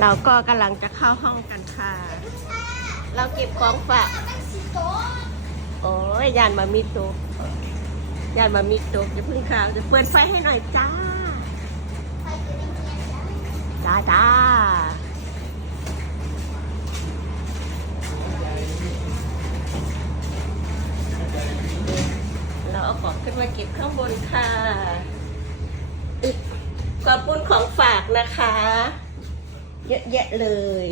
เราก็กำลังจะเข้าห้องกันค่ะ เราเก็บของฝากโอ้ยยานมามิดตุกยานมามิดตุกจะพึ่งข่าวจะเปิดไฟให้หน่อยจ้าจ้าจ้าเราเอาของขึ้นมาเก็บข้างบนค่ะขอบคุณของฝากนะคะ เยอะแยะเลย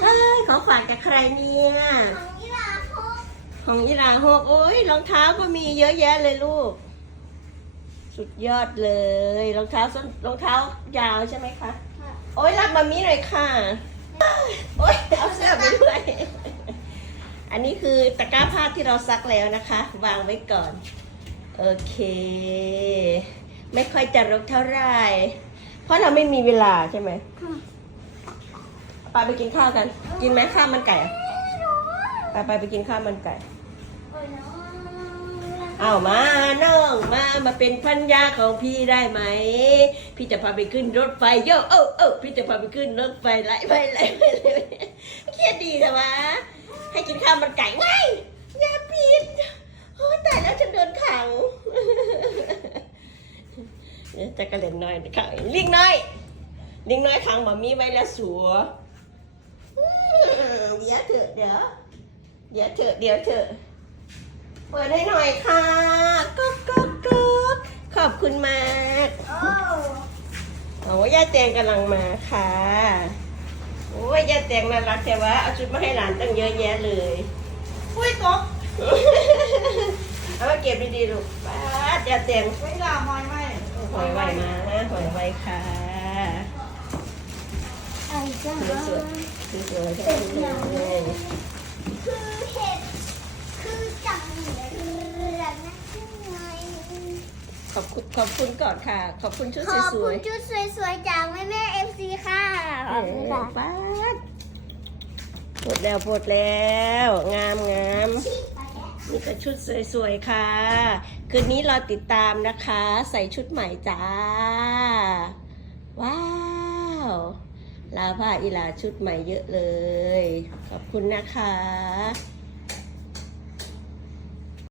เฮ้ยของฝากจากใครเนี่ย ของอีหลาหกโอ้ยรองเท้าก็มีเยอะแยะเลยลูก สุดยอดเลยรองเท้าส้นรองเท้ายาวใช่ไหมคะโอ้ยรับมามีหน่อยค่ะโอ้ยเอาเสื้อไปด้วยอันนี้คือตะกร้าผ้าที่เราซักแล้วนะคะ วางไว้ก่อน โอเค ไม่ค่อยจะรกเท่าไหร่เพราะเราไม่มีเวลาใช่ไหม ไปไปกินข้าวกัน กินไหมข้าวมันไก่อะไปไปไปกินข้าวมันไก่เอามาน้องมามาเป็นพันยาของพี่ได้ไหม พี่จะพาไปขึ้นรถไฟโยเออเออพี่จะพาไปขึ้นรถไฟไหลไปไหลไปเลยเครียดดีแต่ว่าให้กินข้าวมันไก่ไงอย่าปิดโอ้ตายแล้วฉันเดินขังจะกระเล่นน้อยขังลิงน้อยลิงน้อยขังหมามีไว้แล้วสัว มเดี๋ยวเถอะเดี๋ยวเดี๋ยวเถอะเดี๋ยวเถอะเปิดให้หน่อยค่ะก๊อกก๊อกก๊อกขอบคุณมากโอ้ย่าแตงกำลังมาค่ะโอ้ยย่าแตงน่ารักแต่ว่าเอาชุดมาให้หลานตั้งเยอะแยะเลยอุ้ยก๊อกเอามาเก็บดีๆลูกป้าดย่าแตงไม่ด่าหอยไหมหอยไวมาหอยไวค่ะสวยสวย สวยๆทั้งนั้นเลยคือเห็ดคือจับเหลือเรือนนะใช่ไหมขอบคุณขอบคุณก่อนค่ะ ขอบคุณชุดขอบสคุวณยชุดสวยๆจากแม่แม่เอฟซีค่ะๆขอบคุณค่ะป้าดปวดแล้วปวดแล้ว งามงามมีแต่ชุดสวยๆค่ะ คืนนี้รอติดตามนะคะ ใส่ชุดใหม่จ้าว้าวลา ผ้าอีลาชุดใหม่เยอะเลย ขอบคุณนะคะ